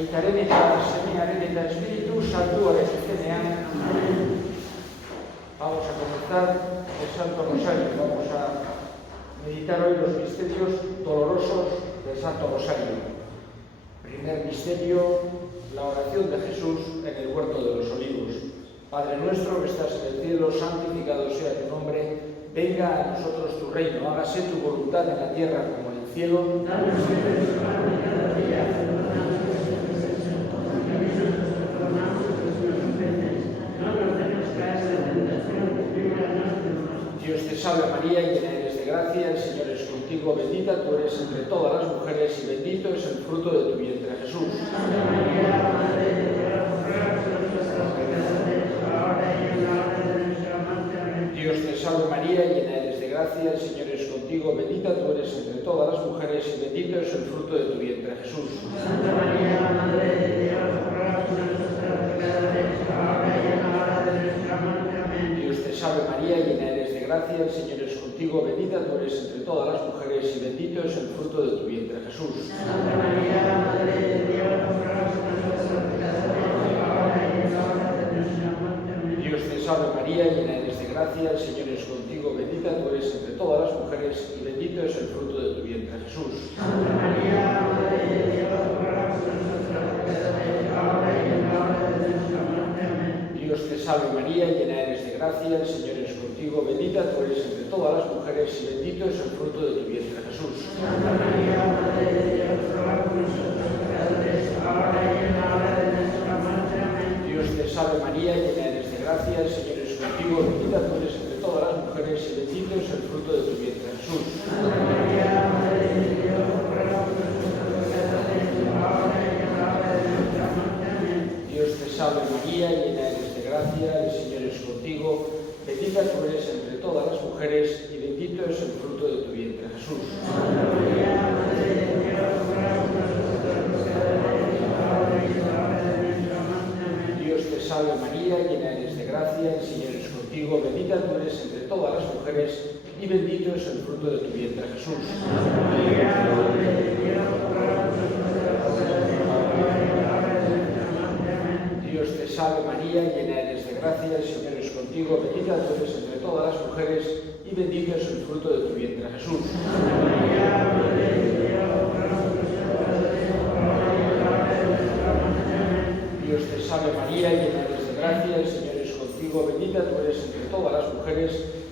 Aitaren eta Semearen eta Espíritu Santuaren izenean. Vamos a comenzar el Santo Rosario. Vamos a meditar hoy los misterios dolorosos del Santo Rosario. Primer misterio, la oración de Jesús en el huerto de los olivos. Padre nuestro que estás en el cielo, santificado sea tu nombre. Venga a nosotros tu reino, hágase tu voluntad en la tierra como en el cielo. Danos siempre nuestro pan de cada día, perdónanos nuestras ofensas, como también nosotros perdonamos a los que nos ofenden. No nos dejes caer en la tentación, líbranos del mal. Dios te salve María, llena eres de gracia, el Señor es contigo, bendita tú eres entre todas las mujeres y bendito es el fruto de tu vientre Jesús. Santa María, Madre de Dios, ruega por nosotros pecadores, ahora y en la hora de nuestra muerte. Amén. Dios te salve María, llena eres de gracia, el Señor es contigo, bendita tú eres entre todas las mujeres y bendito es el fruto de tu vientre Jesús. Santa María, Madre de Dios, ruega por nosotros pecadores, ahora y en la hora de nuestra muerte. Amén. Dios te salve María, llena eres de gracia, el Señor es contigo, bendita tú eres entre todas las mujeres y bendito es el fruto de tu vientre Jesús. Santa María, Madre de Dios, ruega por nosotros pecadores, ahora y en la hora de nuestra muerte. Amén. Dios te salve María, llena eres de gracia, el Señor es contigo, bendita tú eres entre todas las mujeres y bendito es el fruto de tu vientre Jesús. Santa María, Madre de Dios, ruega por nosotros pecadores, ahora y en la hora de nuestra muerte. Amén. Dios te salve María, llena eres de gracia, el Señor es contigo, bendita tú eres entre todas las mujeres y bendito es el fruto de tu vientre Jesús. Santa María, Madre de Dios, ruega por nosotros pecadores, ahora y en la hora de nuestra muerte. Amén. Dios te salve María, llena eres de gracia, el Señor es contigo, bendita tú eres entre todas las mujeres y bendito es el fruto de tu vientre Jesús. Santa María, Madre de Dios, ruega por nosotros pecadores, ahora y en la hora de nuestra muerte. Amén. Dios te salve María, llena eres de gracia, el Señor es contigo, bendita tú eres entre todas las mujeres y bendito es el fruto de tu vientre Jesús. Santa María, Madre de Dios, ruega por nosotros pecadores, ahora y en la hora de nuestra muerte. Amén. Dios te salve María, llena eres de gracia, el Señor es contigo, bendita tú eres entre todas las mujeres y bendito es el fruto de tu vientre Jesús. Santa María, Madre de Dios, ruega por nosotros pecadores, ahora y en la hora de nuestra muerte. Amén. Dios te salve María, llena eres de gracia, el Señor es contigo, bendita tú eres entre todas las mujeres y bendito es el fruto de tu vientre Jesús. Santa María, Madre de Dios, ruega por nosotros pecadores, ahora y en la hora de nuestra muerte. Amén. Dios te salve María, llena eres de gracia, el Señor es contigo, bendita tú eres entre todas las mujeres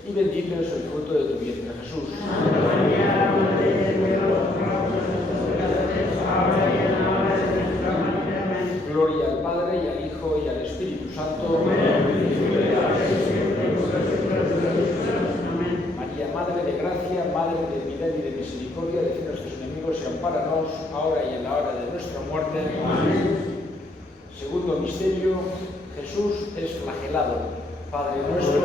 y bendito es el fruto de tu vientre Jesús. Santa María, Madre de Dios, ruega por nosotros pecadores, ahora y en la hora de nuestra muerte. Amén. Gloria al Padre y al Hijo y al Espíritu Santo. María, Madre de gracia, Madre de piedad y de misericordia, de nuestros enemigos y ampáranos, ahora y en la hora de nuestra muerte. Amén. Segundo misterio, Jesús es flagelado. Padre nuestro,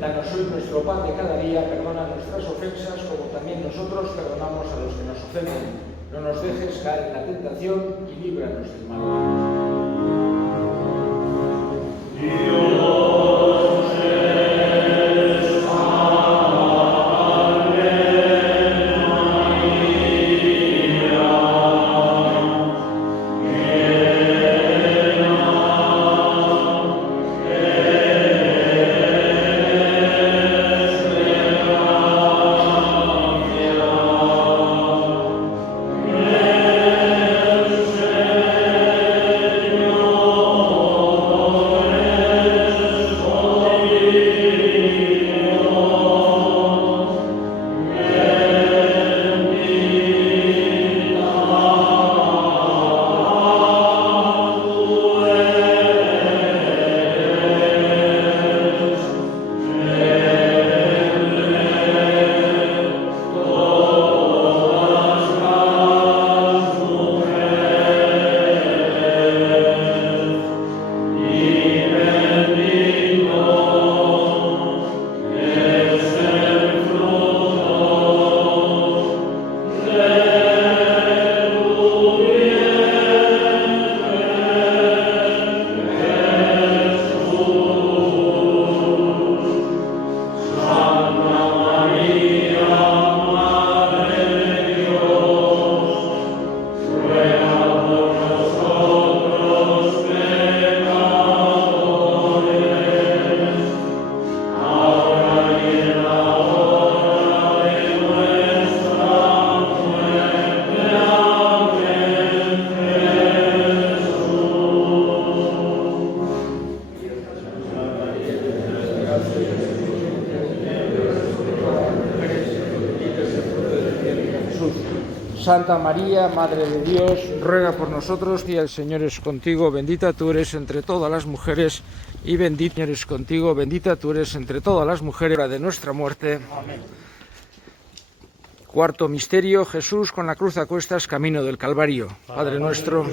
danos hoy nuestro pan de cada día, perdona nuestras ofensas, como también nosotros perdonamos a los que nos ofenden. No nos dejes caer en la tentación y líbranos del mal. Santa María, Madre de Dios, ruega por nosotros. Y el Señor es contigo, bendita tú eres entre todas las mujeres, y bendito eres contigo, bendita tú eres entre todas las mujeres, hora de nuestra muerte. Amén. Cuarto misterio, Jesús con la cruz a cuestas, camino del Calvario. Padre nuestro.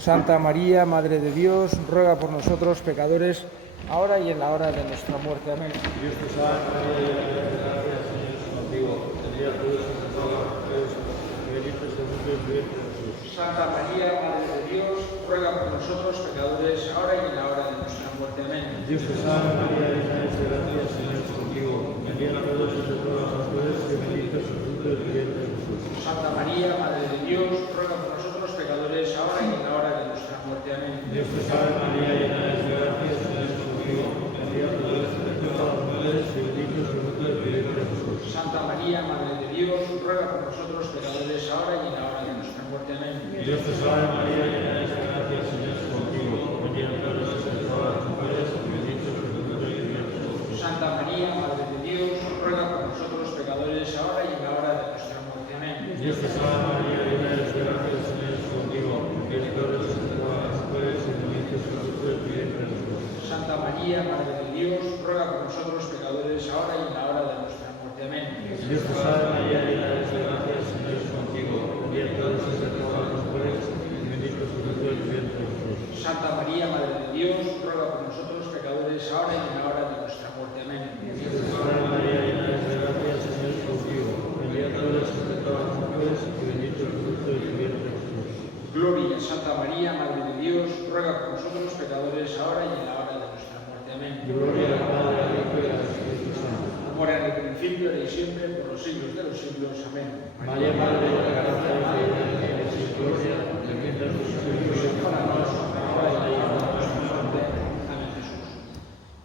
Santa María, Madre de Dios, ruega por nosotros pecadores, ahora y en la hora de nuestra muerte. Amén. Dios te salve, María, llena eres de gracia, el Señor es contigo. Bendita tú eres entre todas las mujeres, y bendito es el fruto de tu vientre, Jesús. Santa María, Madre de Dios, ruega por nosotros pecadores, ahora y en la hora de nuestra muerte. Amén. Dios te salve, María, llena eres de gracia, el Señor es contigo. Bendita tú eres entre todas las mujeres, y bendito es el fruto de tu vientre, Jesús. Santa María, Madre de Dios, ruega por nosotros pecadores, ahora y en la hora de nuestra muerte. Amén. Dios te salve, María, llena eres de gracia, el Señor es contigo. Bendita tú eres entre todas las mujeres, y bendito es el fruto de tu vientre, Jesús. Santa María, Madre de Dios, ruega por nosotros pecadores, ahora y en la hora de nuestra muerte. Amén. Dios te salve, María, llena eres de gracia, el Señor es contigo. Bendita tú eres entre todas las mujeres, y bendito es el fruto de tu vientre, Jesús. Santa María, Madre de Dios, ruega por nosotros pecadores, ahora y en la hora de nuestra muerte. Amén. Dios te salve, María, llena eres de gracia, el Señor es contigo. Bendita tú eres entre todas las mujeres, y bendito es el fruto de tu vientre, Jesús. Santa María, Madre de Dios, ruega por nosotros pecadores, ahora y en la hora de nuestra muerte. Amén. Dios te salve, María, llena eres de gracia, el Señor es contigo. Bendita tú eres entre todas las mujeres, y bendito es el fruto de tu vientre, Jesús. Santa María, Madre de Dios, ruega por nosotros pecadores, ahora y en la hora de nuestra muerte. Amén. Dios te salve, María, llena eres de gracia, el Señor es contigo. Bendita tú eres entre todas las mujeres, y bendito es el fruto de tu vientre, Jesús. Gloria a Santa María, Madre de Dios, ruega por nosotros pecadores, ahora y en la hora de nuestra muerte. Amén. Gloria al Padre, al Hijo y al Espíritu Santo. Como era en el principio, ahora y siempre, por los siglos de los siglos. Amén. María, Madre de la gracia y de la misericordia, bendita es tu sacrificio para nos, ahora y en la hora de nuestra muerte. Amén, Jesús.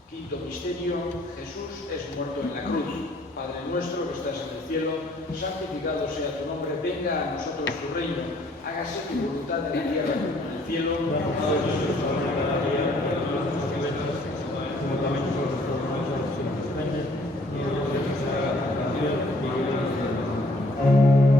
Quinto misterio, Jesús es muerto en la cruz. Padre nuestro que estás en el cielo, santificado sea tu nombre, venga a nosotros tu reino, hágase tu voluntad en la tierra como en el cielo. Danos nuestro pan de cada día, perdona nuestras ofensas, como también nosotros perdonamos a los que nos ofenden, y no nos dejes caer en la tentación, y líbranos del mal.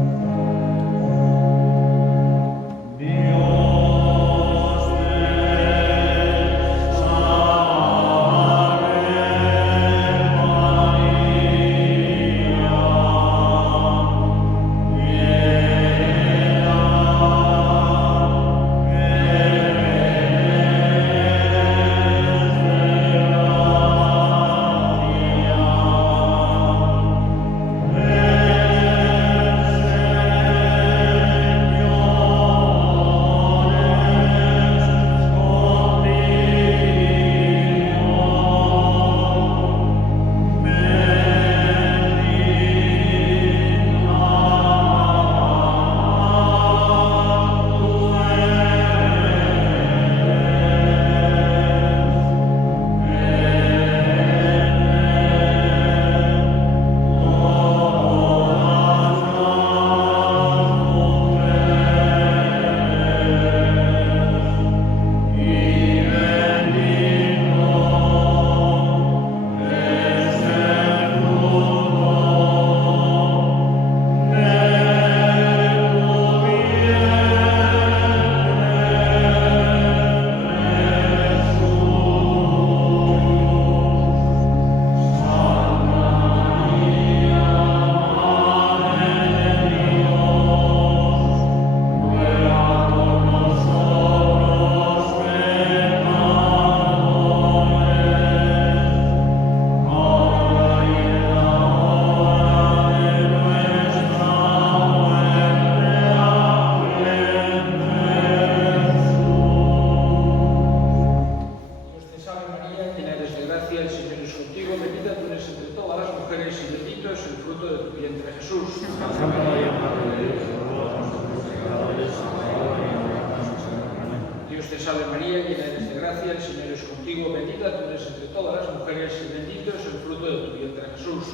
salve María, llena eres de gracia, el Señor es contigo, bendita tú eres entre todas las mujeres y bendito es el fruto de tu vientre Jesús.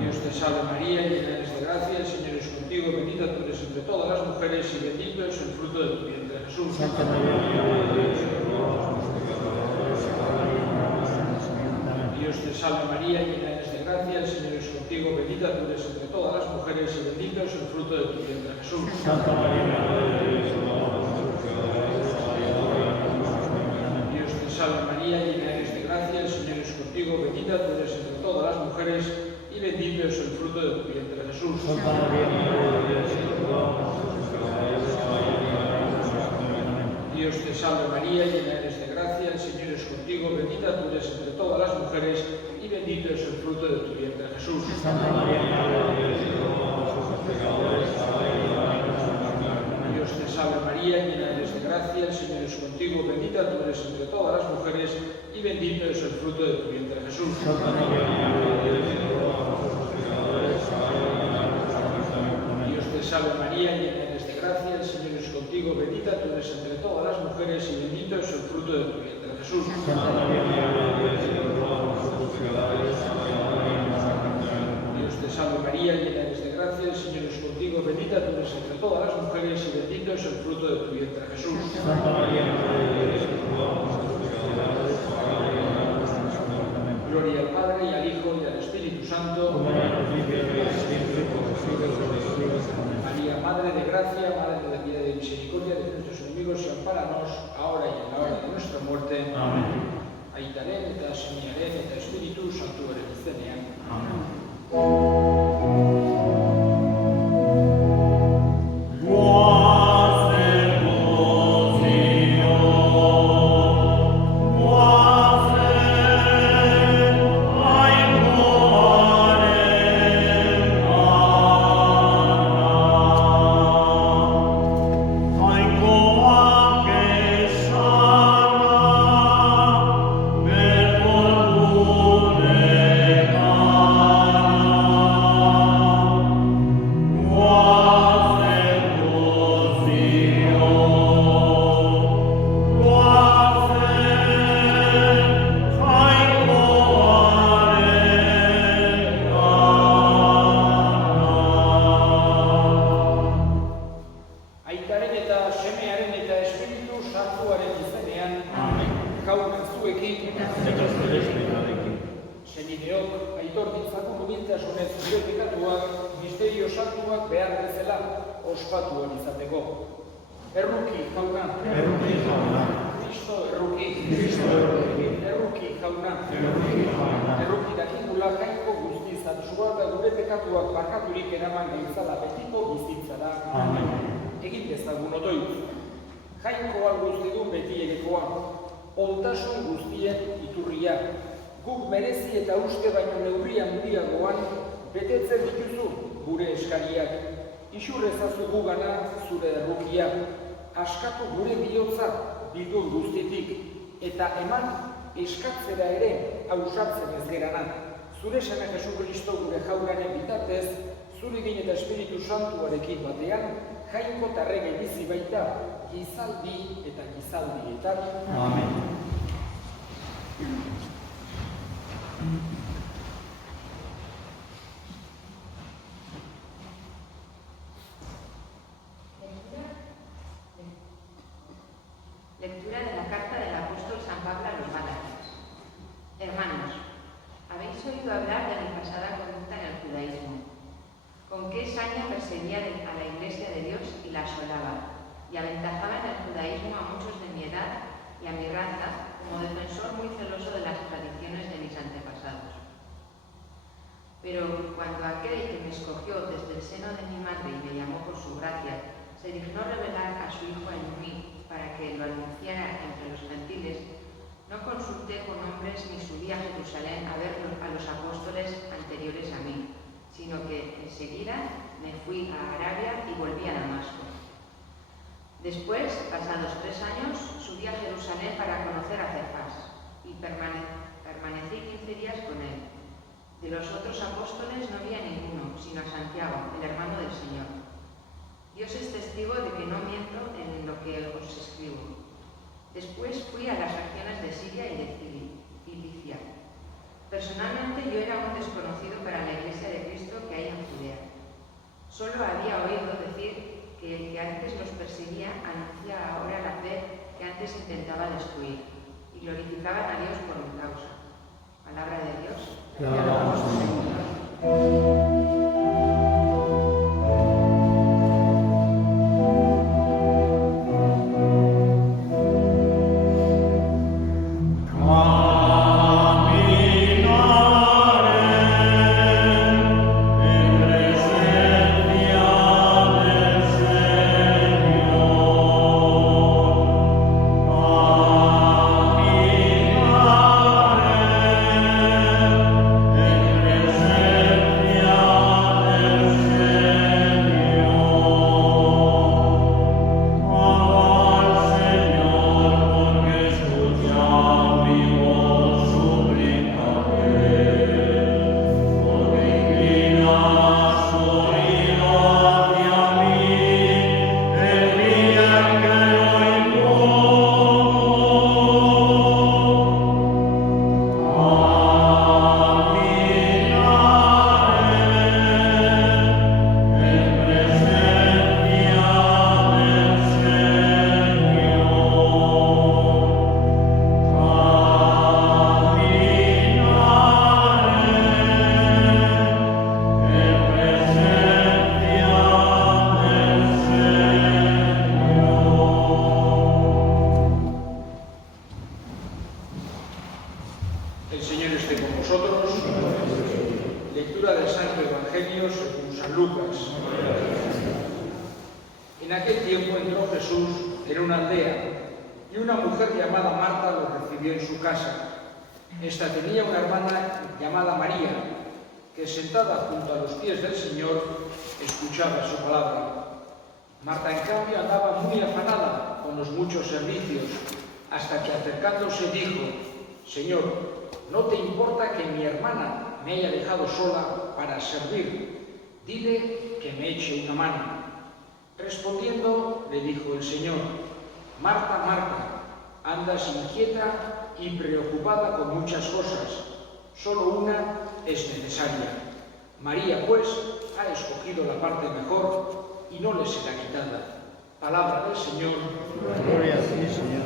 Dios te salve María, llena eres de gracia, el Señor es contigo, bendita tú eres entre todas las mujeres y bendito es el fruto de tu vientre Jesús. Jesús. Santa María, Madre de Dios, ruega por nosotros pecadores, ahora y en la hora de nuestra muerte. Amén. Dios te salve María, llena eres de gracia, el Señor es contigo, bendita tú eres entre todas las mujeres y bendito es el fruto de tu vientre Jesús. Santa María, Madre de Dios, ruega por nosotros pecadores, ahora y en la hora de nuestra muerte. Amén. Dios te salve María, llena eres de gracia, el Señor es contigo, bendita tú eres entre todas las mujeres y bendito es el fruto de tu vientre Jesús. Santa María, Madre de Dios, ruega por nosotros pecadores, ahora y en la hora de nuestra muerte. Amén. Dios te salve María, llena eres de gracia, el Señor es contigo, bendita tú eres entre todas las mujeres y bendito es el fruto de tu vientre Jesús. Santa María, Madre de Dios, ruega por nosotros pecadores, ahora y en la hora de nuestra muerte. Amén. Dios te salve María, llena eres de gracia, el Señor es contigo, bendita tú eres entre todas las mujeres y bendito es el fruto de tu vientre Jesús. Santa María, Madre de Dios, ruega por nosotros pecadores, ahora y en la hora de nuestra muerte. Amén. Dios te salve María, llena eres de gracia, el Señor es contigo, bendita tú eres entre todas las mujeres y bendito es el fruto de tu vientre Jesús. Santa María, Madre de Dios, ruega por nosotros pecadores, ahora y en la hora de nuestra muerte. Amén. Dios te salve María, llena eres de gracia, el Señor es contigo, bendita tú eres entre todas las mujeres y bendito es el fruto de tu vientre Jesús. Santa María, Madre de Dios, ruega por nosotros pecadores, ahora y en la hora de nuestra muerte. Amén. Gloria al Padre y al Hijo y al Espíritu Santo. Como era en el principio, ahora y siempre, por los siglos de los siglos. Amén. María, Madre de gracia, Madre de piedad y de misericordia de nuestros enemigos y ampáranos ahora y en la hora de nuestra muerte. Amén. Aitaren eta Semiaren eta Espíritu Santuaren izenean. Amén. Aitaren eta Semearen eta Espíritu Santuaren izenean. Gaur zuekin. Eta zure espirituarekin. Senideok aitor ditzagun humiltasunez zure pekatuak, misterio santuak behar bezala ospatuan izateko. Erruki jauna. Erruki jauna. Kristo erruki. Kristo erruki. Erruki jauna. Erruki jauna. Erruki dakigula jainko guztiz atzua eta gure pekatuak barkaturik eraman gaitzala betiko bizitzara. Amen. Egin dezagun otoitz. Jainkoa guzti du beti egekoa. Ontasun guztien iturria. Guk merezi eta uste baino neurri handiagoan betetzen dituzu gure eskariak. Isurrez ezazu gugana zure errukia. Askatu gure bihotza bildur guztitik. Eta eman eskatzera ere ausatzen ez gerana. Zure seme Jesu Kristo gure jaunaren bitartez, zurekin eta Espiritu Santuarekin batean, jainko tarrege bizi baita, gizaldi eta gizaldietan. Amen. Lectura de la carta del apóstol San Pablo a los Gálatas. Hermanos, habéis oído hablar de mi pasada conducta en el judaísmo, con qué saña perseguía a la Iglesia de Dios y la asolaba, y aventajaba en el judaísmo a muchos de mi edad y a mi raza como defensor muy celoso de las tradiciones de mis antepasados. Pero cuando aquel que me escogió desde el seno de mi madre y me llamó por su gracia, se dignó revelar a su Hijo en mí para que lo anunciara entre los gentiles, no consulté con hombres ni subí a Jerusalén a ver a los apóstoles anteriores a mí, sino que enseguida me fui a Arabia y volví a Damasco. Después, pasados 3 años, subí a Jerusalén para conocer a Cefas y permanecí 15 días con él. De los otros apóstoles no vi a ninguno, sino a Santiago, el hermano del Señor. Dios es testigo de que no miento en lo que os escribo. Después fui a las regiones de Siria y de Cilicia. Personalmente yo era un desconocido para la Iglesia de Cristo que hay en Judea. Solo había oído decir que el que antes los perseguía anuncia ahora la antes intentaba destruir, y glorificaban a Dios por mi causa. Palabra de Dios. Te alabamos, Señor. El Señor esté con vosotros. Lectura del Santo Evangelio según San Lucas. En aquel tiempo entró Jesús en una aldea y una mujer llamada Marta lo recibió en su casa. Esta tenía una hermana llamada María, que sentada junto a los pies del Señor escuchaba su palabra. Marta, en cambio, andaba muy afanada con los muchos servicios, hasta que acercándose dijo: Señor, ¿no te importa que mi hermana me haya dejado sola para servir? Dile que me eche una mano. Respondiendo, le dijo el Señor: Marta, Marta, andas inquieta y preocupada con muchas cosas. Solo una es necesaria. María, pues, ha escogido la parte mejor y no le será quitada. Palabra del Señor. Gloria a ti, Señor.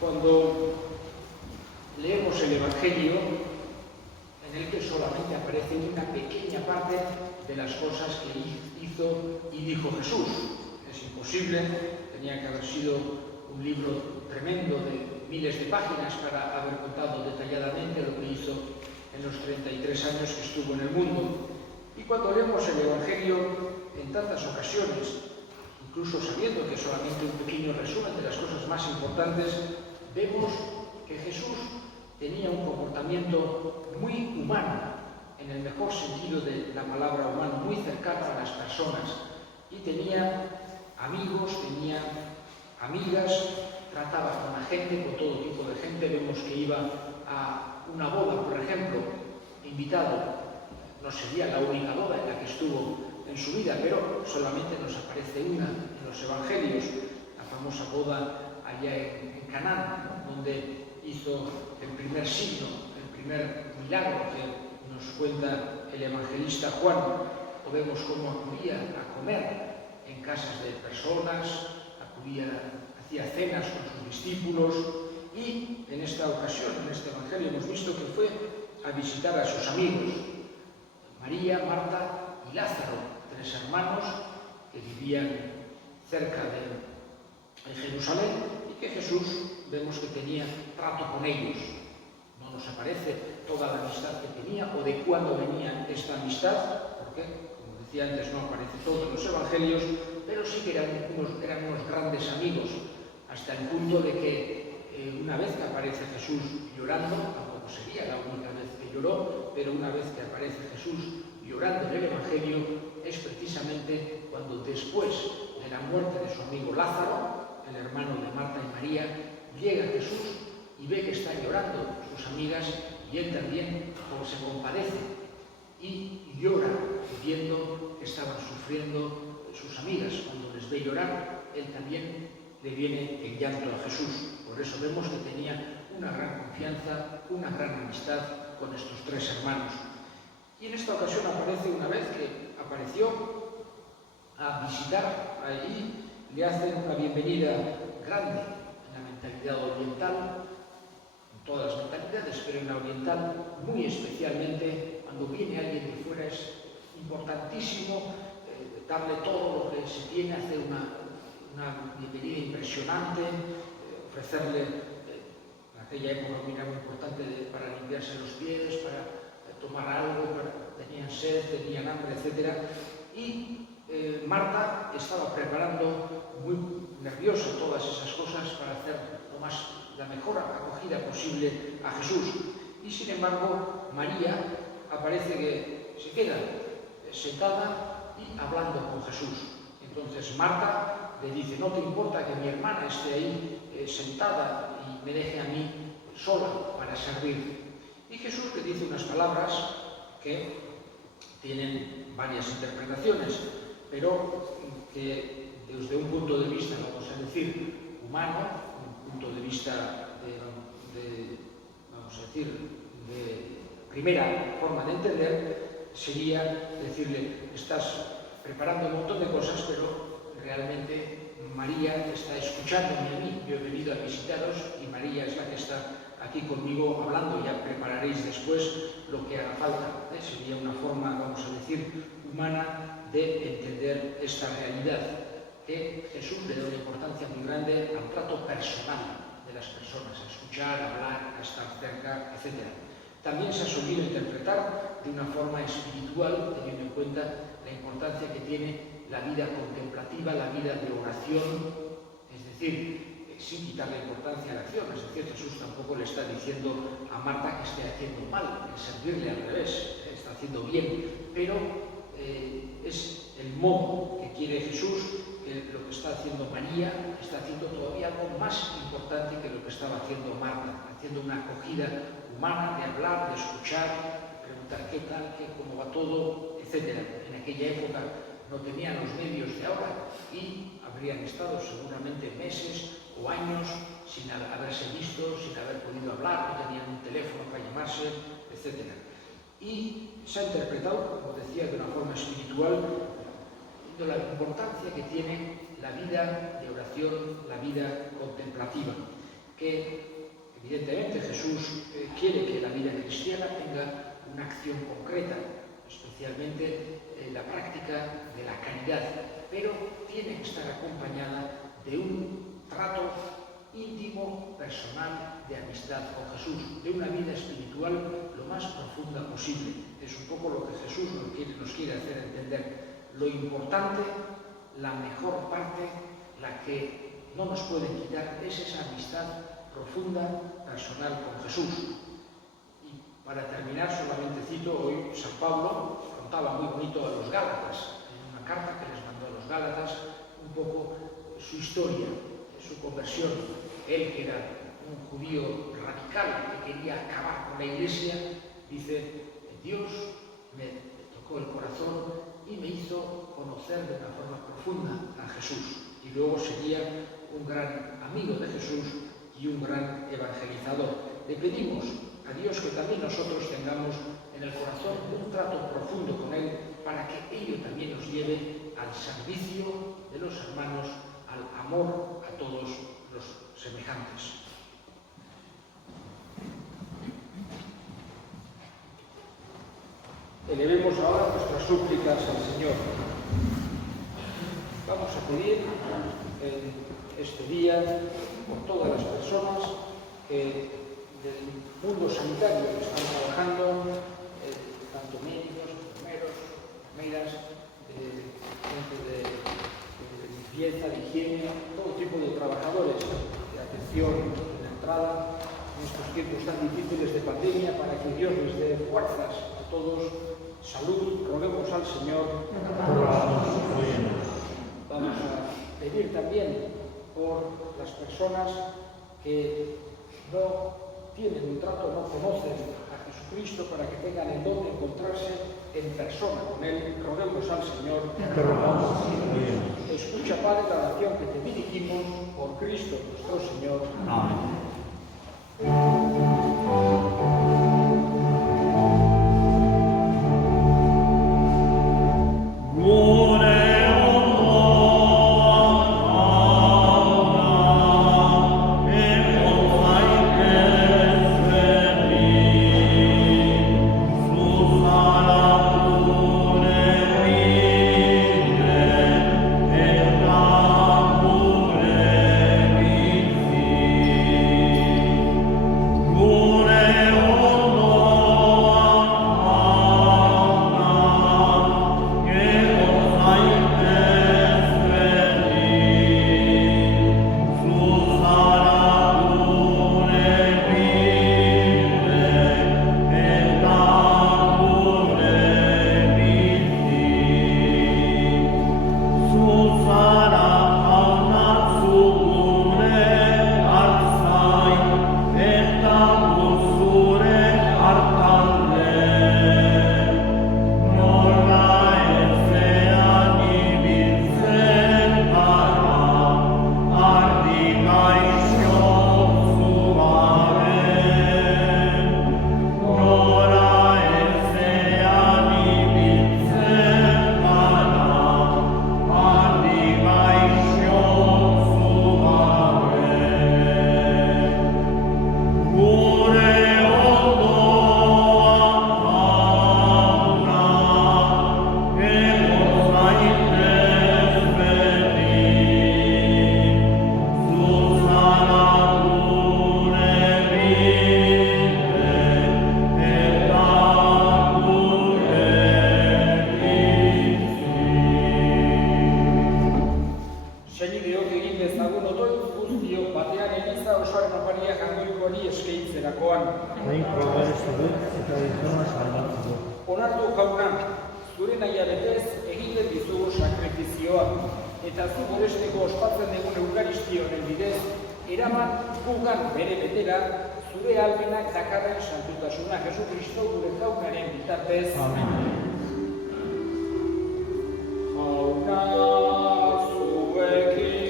Cuando leemos el Evangelio, en el que solamente aparece una pequeña parte de las cosas que hizo y dijo Jesús. Es imposible, tenía que haber sido un libro tremendo de miles de páginas para haber contado detalladamente lo que hizo en los 33 años que estuvo en el mundo. Y cuando leemos el Evangelio en tantas ocasiones, incluso sabiendo que solamente un pequeño resumen de las cosas más importantes, vemos que Jesús tenía un comportamiento muy humano, en el mejor sentido de la palabra humano, muy cercano a las personas. Y tenía amigos, tenía amigas, trataba con la gente, con todo tipo de gente. Vemos que iba a una boda, por ejemplo, invitado. No sería la única boda en la que estuvo en su vida, pero solamente nos aparece una en los Evangelios, la famosa boda allá en Canaán, donde hizo el primer signo, el primer milagro que nos cuenta el evangelista Juan. O vemos cómo acudía a comer en casas de personas, hacía cenas con sus discípulos, y en esta ocasión, en este evangelio, hemos visto que fue a visitar a sus amigos, María, Marta y Lázaro, tres hermanos que vivían cerca de Jerusalén, y que Jesús vemos que tenía trato con ellos. No nos aparece toda la amistad que tenía o de cuándo venía esta amistad, porque, como decía antes, no aparece todo en los evangelios, pero sí que eran unos grandes amigos, hasta el punto de que una vez que aparece Jesús llorando, tampoco sería la única vez que lloró, pero una vez que aparece Jesús llorando en el evangelio, es precisamente cuando, después de la muerte de su amigo Lázaro, el hermano de Marta y María, llega Jesús y ve que están llorando sus amigas, y él también se compadece y llora viendo que estaban sufriendo sus amigas. Cuando les ve llorar, él también le viene el llanto a Jesús. Por eso vemos que tenía una gran confianza, una gran amistad con estos tres hermanos. Y en esta ocasión aparece una vez que apareció a visitar allí le hacen una bienvenida grande en la mentalidad oriental, en todas las mentalidades, pero en la oriental muy especialmente. Cuando viene alguien de fuera es importantísimo darle todo lo que se tiene, hacer una bienvenida impresionante, ofrecerle, en aquella época era muy importante para limpiarse los pies, para tomar algo, tenían sed, tenían hambre, etc. Y Marta estaba preparando, muy nerviosa, todas esas cosas para hacer la mejor acogida posible a Jesús. Y sin embargo, María aparece que se queda sentada y hablando con Jesús. Entonces Marta le dice: no te importa que mi hermana esté ahí sentada y me deje a mí sola para servir. Y Jesús le dice unas palabras que tienen varias interpretaciones, pero que desde un punto de vista, vamos a decir, humano, un punto de vista vamos a decir, de primera forma de entender, sería decirle: estás preparando un montón de cosas, pero realmente María está escuchándome a mí. Yo he venido a visitaros y María es la que está aquí conmigo hablando. Ya prepararéis después lo que haga falta. Sería una forma, vamos a decir, humana de entender esta realidad, que Jesús le da una importancia muy grande al trato personal de las personas, a escuchar, a hablar, a estar cerca, etc. También se ha solido interpretar de una forma espiritual, teniendo en cuenta la importancia que tiene la vida contemplativa, la vida de oración, es decir, sin quitarle importancia a la acción. Es decir, Jesús tampoco le está diciendo a Marta que esté haciendo mal, en servirle, al revés, está haciendo bien, pero es el modo que quiere Jesús, que lo que está haciendo María está haciendo todavía algo más importante que lo que estaba haciendo Marta, haciendo una acogida humana, de hablar, de escuchar, de preguntar qué tal, cómo va todo, etc. En aquella época no tenían los medios de ahora y habrían estado seguramente meses o años sin haberse visto, sin haber podido hablar, no tenían un teléfono para llamarse, etc. Y se ha interpretado, como decía, de una forma espiritual, de la importancia que tiene la vida de oración, la vida contemplativa, que evidentemente Jesús quiere que la vida cristiana tenga una acción concreta, especialmente la práctica de la caridad, pero tiene que estar acompañada de un trato íntimo, personal, de amistad con Jesús, de una vida espiritual lo más profunda posible. Es un poco lo que Jesús nos quiere hacer entender. Lo importante, la mejor parte, la que no nos pueden quitar, es esa amistad profunda, personal con Jesús. Y para terminar, solamente cito, hoy San Pablo contaba muy bonito a los Gálatas, en una carta que les mandó a los Gálatas, un poco su historia, su conversión. Él, que era un judío radical, que quería acabar con la Iglesia, dice: Dios me tocó el corazón y me hizo conocer de una forma profunda a Jesús. Y luego sería un gran amigo de Jesús y un gran evangelizador. Le pedimos a Dios que también nosotros tengamos en el corazón un trato profundo con Él, para que ello también nos lleve al servicio de los hermanos, al amor a todos los semejantes. Elevemos ahora nuestras súplicas al Señor. Vamos a pedir en este día por todas las personas que del mundo sanitario que están trabajando, tanto médicos, enfermeros, enfermeras, gente de limpieza, de higiene, todo tipo de trabajadores de atención, de entrada, en estos tiempos tan difíciles de pandemia, para que Dios les dé fuerzas a todos, salud. Roguemos al Señor. Vamos a pedir también por las personas que no tienen un trato, no conocen a Jesucristo, para que tengan el don de encontrarse en persona con Él. Roguemos al Señor. Escucha, Padre, la oración que te dirigimos por Cristo nuestro Señor. Amén. zu goresteko ospatzen dugun eukaristia honen bidez, eraman gugan bere betera, zure almenak dakarren santutasuna Jesu Kristo gure jaunaren bitartez. Amen. Jauna zuekin.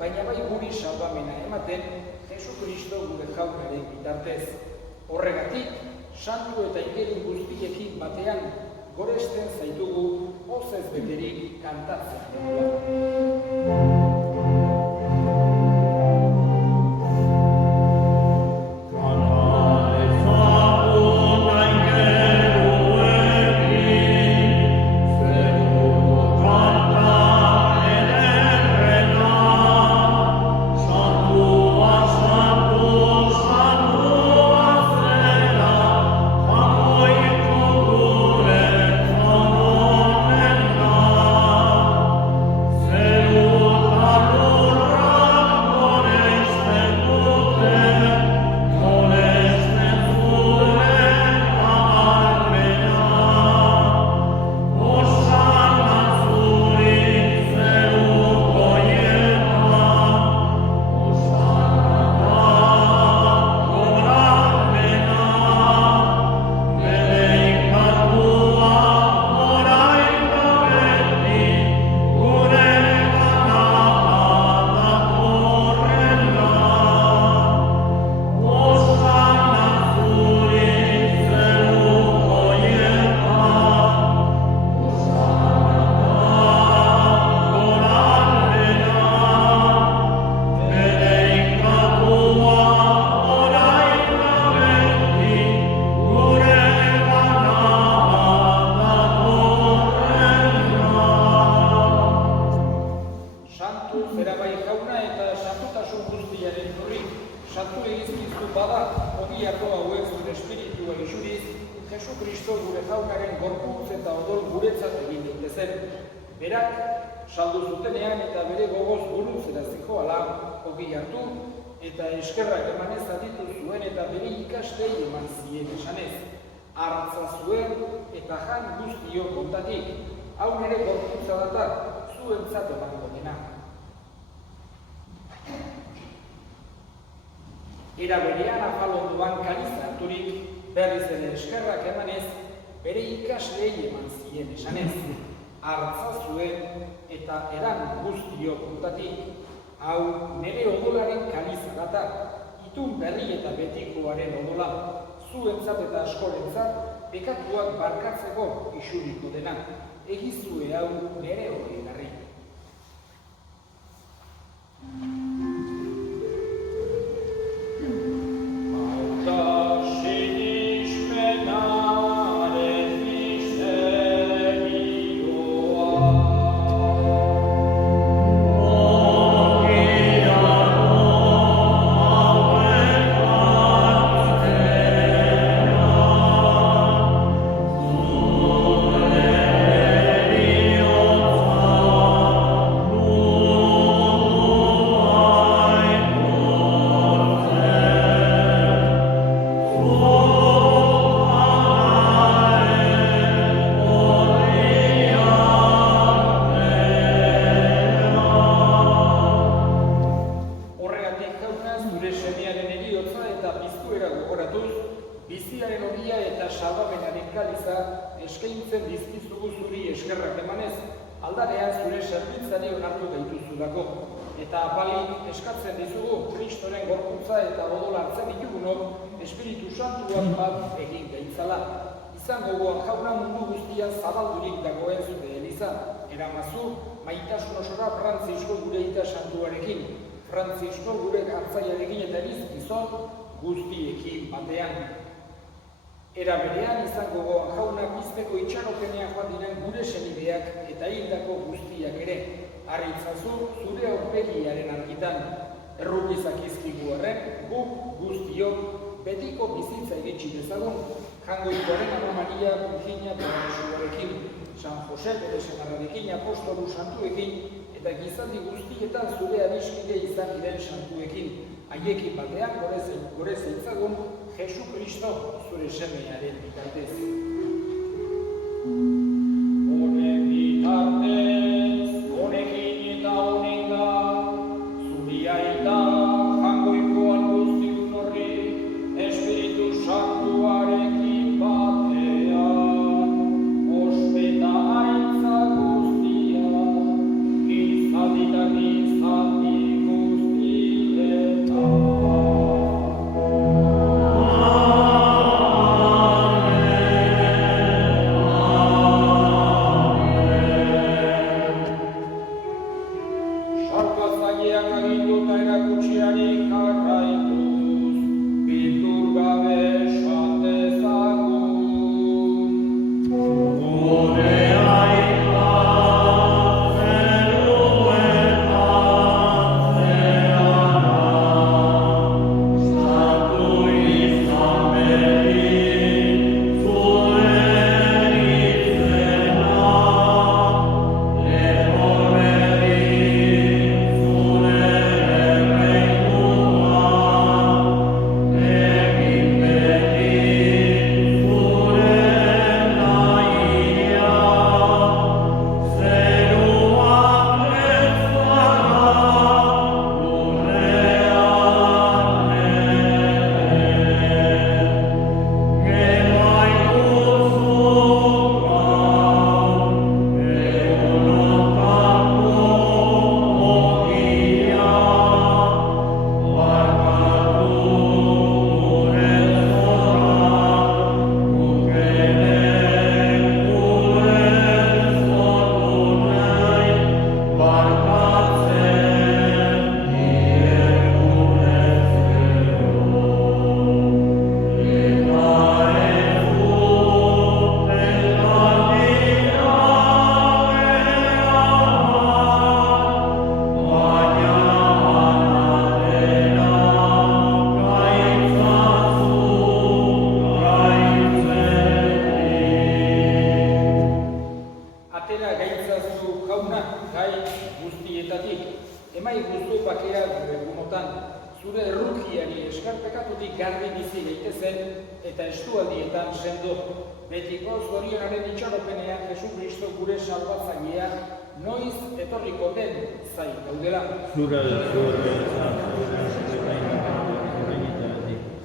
Baina bai guri salbamena ematen, Jesu Kristo gure jaunaren bitartez. Horregatik, santu eta ingelu guztiekin batean, goresten zaitugu, pozez beterik kantatzen. Era berean afalonduan kaliza harturik, berriz ere eskerrak emanez, bere ikaslei eman zien esanez. Hartza zuen eta eran guztio kontatik, hau nire odolaren kaliza data, itun berri eta betikoaren odola, zuentzat eta askorentzat, bekatuak barkatzeko isuriko dena, egizue hau nire hori garri. eta apalik eskatzen dizugu Kristoren gorputza eta odola hartzen ditugunok Espiritu Santuak bat egin gaitzala. Izan gogoan jauna mundu guztia zabaldurik dagoen zure eliza. Eramazu maitasun osora Frantzisko gure ita santuarekin, Frantzisko gure hartzaiarekin eta gizon guztiekin batean. Era berean izan gogoan jauna bizpeko itxaropenean joan diren gure senideak eta hildako guztiak ere. Arritzazu zure aurpegiaren argitan, errukizak izkigu arren, guk guztiok betiko bizitza iritsi dezagun, Jangoikoaren Ama Maria Virginia Paraisuarekin, San Jose bere senarrarekin, apostolu santuekin, eta gizaldi guztietan zure adiskide izan diren santuekin, haiekin batean gore zeitzagun, Jesu Kristo zure semearen bitartez. Honek bitartez, honekin eta honenga, zuria eta jangoikoan guztiun horri, Espiritu Santuarekin batean, ospeta aitza guztia, gizaldi eta gizaldi guztietan.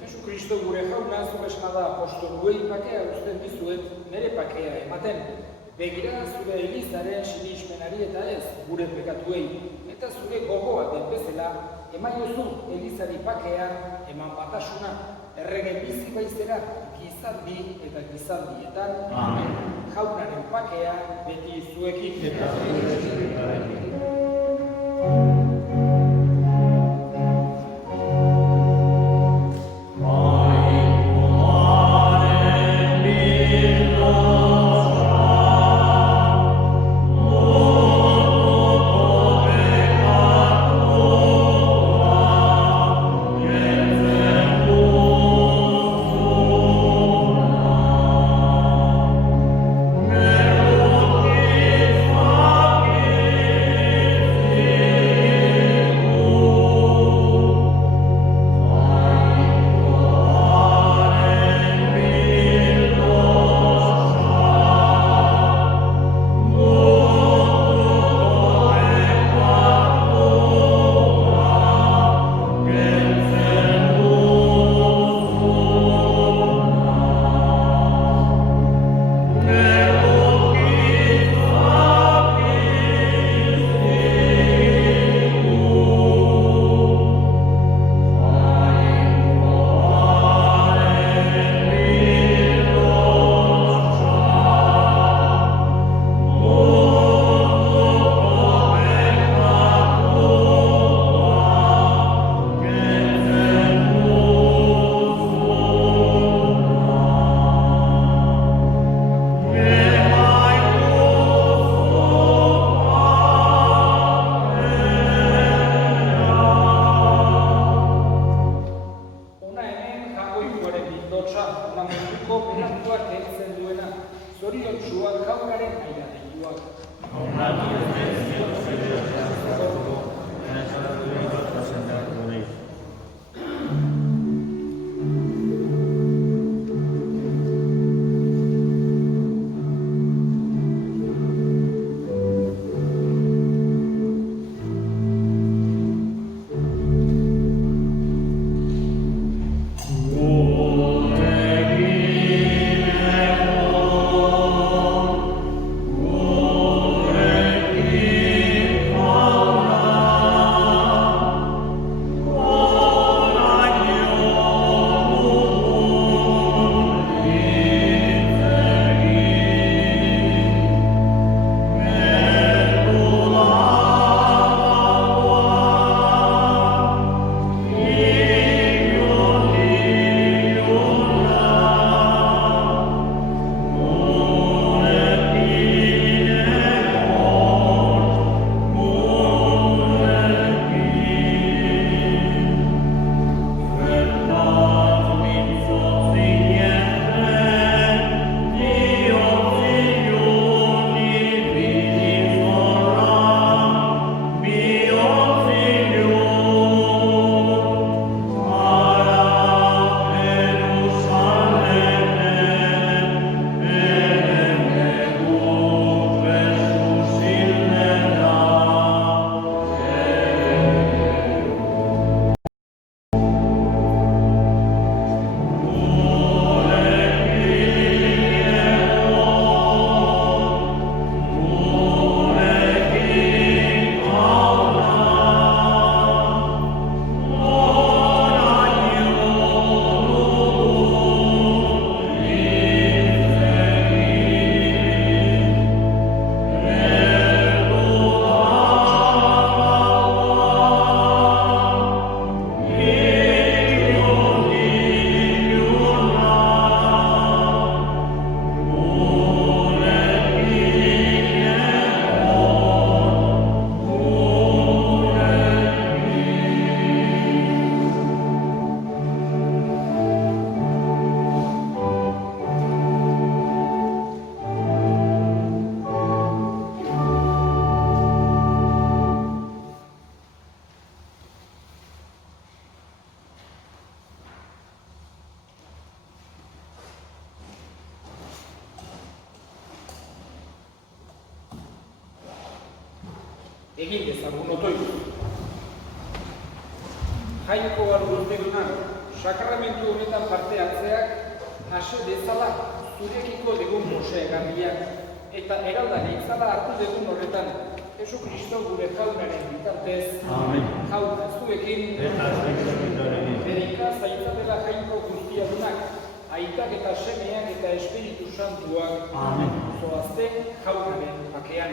Jesu Kristo gure jauna zubesna da apostoluei pakea uzten dizuet nere pakea ematen. Begira zure elizaren sinismenari eta ez gure pekatuei, eta zure gogoa den bezala emaiozu elizari pakea eman batasuna, errege bizi baizera gizaldi eta gizaldietan. Amen. Jaunaren pakea beti zuekin. egin dezagun otoitu. Jainko alguztedunak, sakramentu honetan parte hartzeak hase dezala zurekiko degun mosegarriak eta eraldan itzala hartu degun horretan Jesu Kristo gure jaunaren bitartez, jauna zuekin, berika zaitzatela jainko guztiadunak, aitak eta semeak eta Espiritu Santuak, zoazte jaunaren bakean.